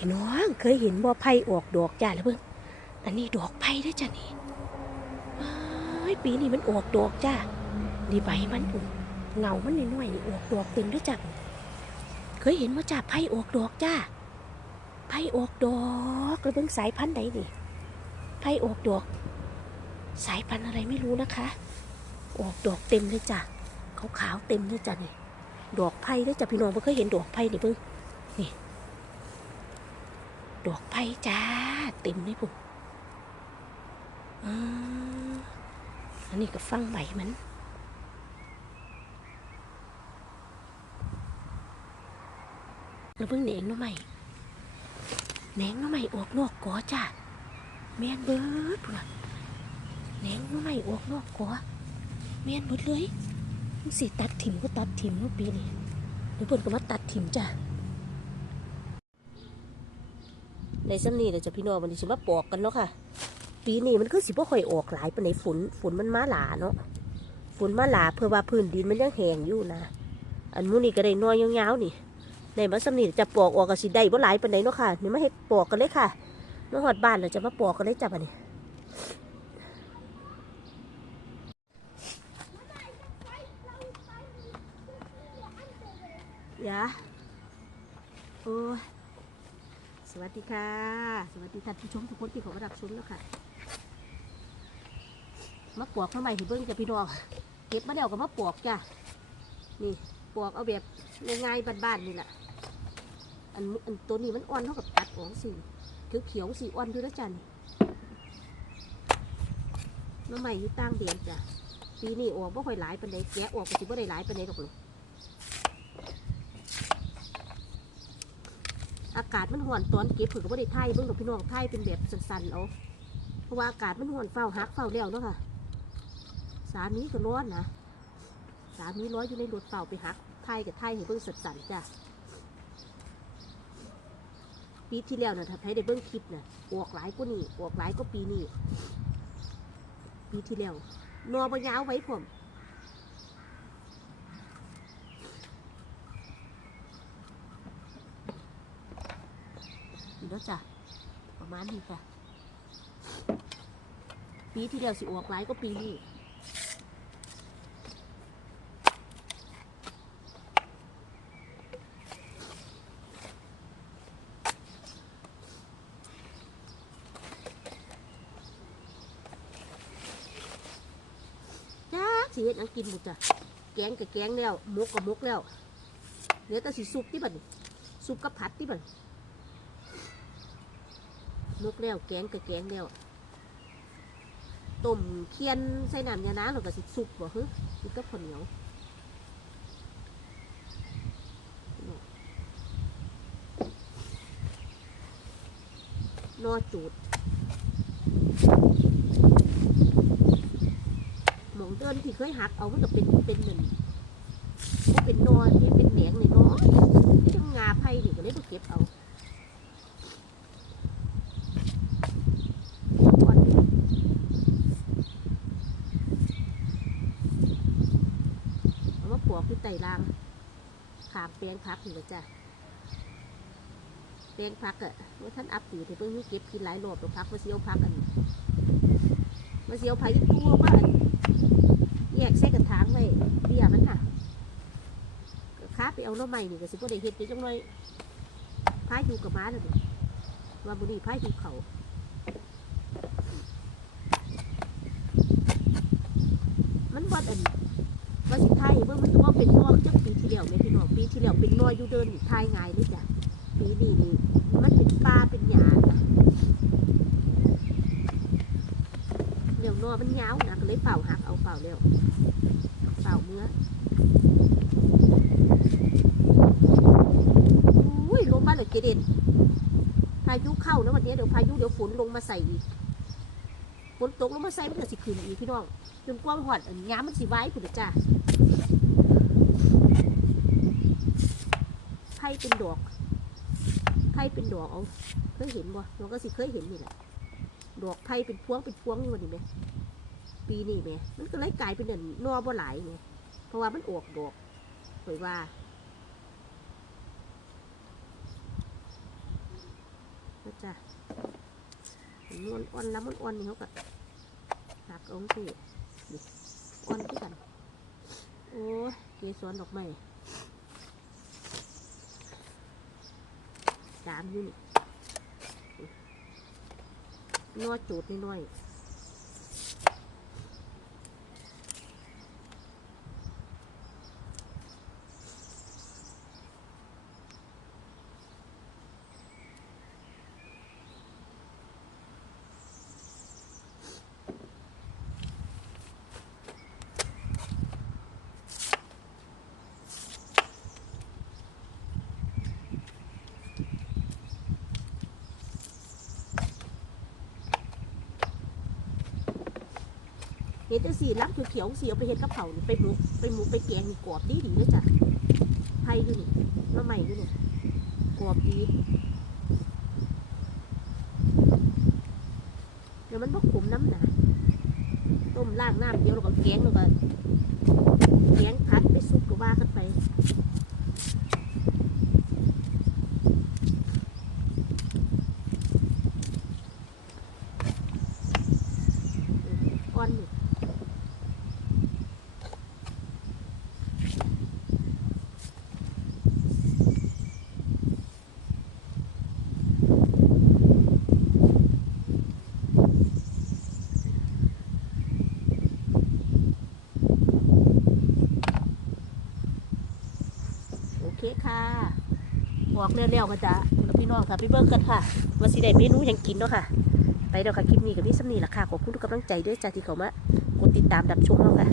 พี่น้องเคยเห็นบ่ไผ่ออกดอกจ้าแล้วเบิ่งอันนี้ดอกไผ่ด้อจ้ะนี่ยปีนี้มันออกดอกจ้านี่ใบมันอุ่นเงามันน้อยๆนี่ออกดอกเต็มด้วยจ้ะเคยเห็นว่าจ้าไผ่ออกดอกจ้าไผ่ออกดอกแล้วเบิ่งสายพันธุ์ไหนนี่ไผ่ออกดอก สายพันธุ์อะไรไม่รู้นะคะ ออกดอกเต็มเลยจ้ะขาวๆเต็มเลยจ้ะนี่ดอกไผ่ด้อจ้ะพี่น้องบ่เคยเห็นดอกไผ่นี่เบิ่งนี่ ดอกไผ่จ้า เต็มเลยผมอ่าอันนี้ก็ฟังใบมันแล้วเพิ่งแหนงน้อใหม่แหนงน้อใหม่ออกนอกกอจ้าแม่นเบิดพุ่นน่ะแหนงน้อใหม่ออกนอกกอแม่นเบิดเลยมันสิตัดถิ่มก็ตัดถิ่มเมื่อปีนี้เดี๋ยวเพิ่นก็มาตัดถิ่มจ้า ในซ้ำนี้เราจะพี่น้องมันสิมาปอกกันเนาะค่ะ ปีนี้มันคือสิบ่ค่อยออกหลายปานในฝนฝนมันมาหลาเนาะฝนมาหลาเพื่อว่าพื้นดินมันยังแห้งอยู่นะ อันมูนี่ก็ได้น้อยยาวๆนี่ในมาซ้ำนี้จะปอกออกก็สิได้บ่หลายปานใดเนาะค่ะนี่มาให้ปอกกันเลยค่ะเมื่อหอดบ้านเราจะมาปอกกันเลยจ้ะบัดนี้ยะโอ้ สวัสดีค่ะ สวัสดีท่านผู้ชมทุกคนที่ขอมารับชมแล้วค่ะมาปอกข้าใหม่ที่เบิ้งจะพี่น้องเก็บมาแล้วก็มาปอกจ้ะนี่ปอกเอาแบบง่ายๆบ้านๆนี่แหละอันอันตัวนี้มันอ่อนเท่ากับตัดออกสิเขียวๆสีอ่อนด้วยนะจันน้ำใหม่อยู่ตั้งเดียนจ้ะปีนี้ออกไม่ค่อยหลายปันใดแกะออกก็สิบ่ได้หลายปันใดหรอกลูก อากาศมันห่อนตอนเก็บผือก็ไม่ได้ไทยเบิ่งดอกพี่น้องไทยเป็นแบบสั้นๆเอาเพราะว่าอากาศมันห่อนเฝ้าฮักเฝ้าแล้วเนาะค่ะ สามีก็ร้อนนะสามีร้อนอยู่ในรถเฝ้าไปฮักไทยกับไทยให้เบิ่งสั้นๆจ้ะปีที่แล้วนะถ้าใครได้เบิ่งคลิปน่ะออกหลายกว่านี้ออกหลายก็ปีนี้ปีที่แล้วนอบยาวไว้ผม นี่แล้วจ้ะประมาณนี้ค่ะปีที่แล้วสิออกหลายก็ปีนี้จ้าสิเฮ็ดงกินหมดจ้ะ แกงกับแกงแล้วมกกับมกแล้ว เหลือแต่สิซุปที่บัดซุปกับผัดที่บัด มกแล้วแกงกับแกงแล้วต้มเคียนใส่น้ำยาน้ำแล้วก็สิสุกบ่ฮึนี่ก็ข้าวเหนียวนอจูดหมองเดินที่เคยหักเอามันก็เป็นเป็นหนึ่งก็เป็นนอนเป็นแหนงเลยเนาะที่ทำงาไผ่นี่ก็เลยมาเก็บเอา อ่อนเอามาปอกที่ไต่รางขามแปลงพักอยู่แล้วจ้ะแปลงพักอะว่าท่านอัพอยู่แต่เพิ่งมีเก็บกินหลายรอบแล้วพักมาเสียวพักอันมาเสียวไผ่ตัวว่าอันแยกใส่กระถางไว้เบี้ยมันน่ะก็ค้าไปเอาหน้อใหม่นี่ก็สิบ่ได้เฮ็ดเดี๋ยวจังเลยพายอยู่กับม้าแล้วนี่ว่าบุรีพายอยู่เขา มันวัดอันว่าสิไทยเมื่อมันว่าเป็นนอจากปีที่แล้วไหมพี่น้องปีที่ แล้วเป็นนออยู่เดินอยู่ไทยง่ายเลยจ้ะปีนี้นี่มันเป็นป่าเป็นหญ้าจ้ะเดี๋ยวนอมันยาวนะก็เลยเป่าหักเอาเป่าแล้วเป่าเมื่ออุ้ยลงมาเลยเจเด็ดพายุเข้านะวันนี้เดี๋ยวพายุเดี๋ยวฝนลงมาใส่อีกฝนตกลงมาใส่มันก็สิขึ้นอีกพี่น้องจนกว้างหอดอันย้ำมันสิไว้คุณจ้า ไพ่เป็นดอกไพ่เป็นดอกเอาเคยเห็นบ่เราก็สิเคยเห็นนี่แหละดอกไพ่เป็นพวงเป็นพวงนี่วันนี้ไหมปีนี้ไหมมันก็เลยกลายเป็นเด่นนอบ่หลายไงเพราะว่ามันออกดอกเผยว่านะจ้ะนวลอ่อนแล้วมันอ่อนนี่เขาก็หักองสิอ่อนที่กัน โอ้ยเกสรดอกไม้ามอยู่นี่นัวจูดน้อย ดจังสีล้ำเขียวๆสีเอาไปเห็ดกระเผาไปหมูไปหมูไปแกงกรอบดีดีด้วยจ้ะไผ่ด้วยนี่มาใหม่ด้วยนี่กรอบดีเดี๋ยวมันพวกขมน้ำหนาต้มล่างน้ำเดียวแล้วก็แกงแล้วก็งพัดไปซุปก็ว่ากันไปอ่อนนี่ โอ เคค่ะบอกเร็วๆกันจ้ะพี่น้องค่ะพี่เบิ้งกันค่ะว่าสิได้เมนูยังกินเนาะค่ะ ไปเดี๋ยวค่ะคลิปนี้กับพี่สมนีละค่ะขอบคุณทุกกำลังใจด้วยจ้าที่เขามากดติดตามดับชมเนาะค่ะ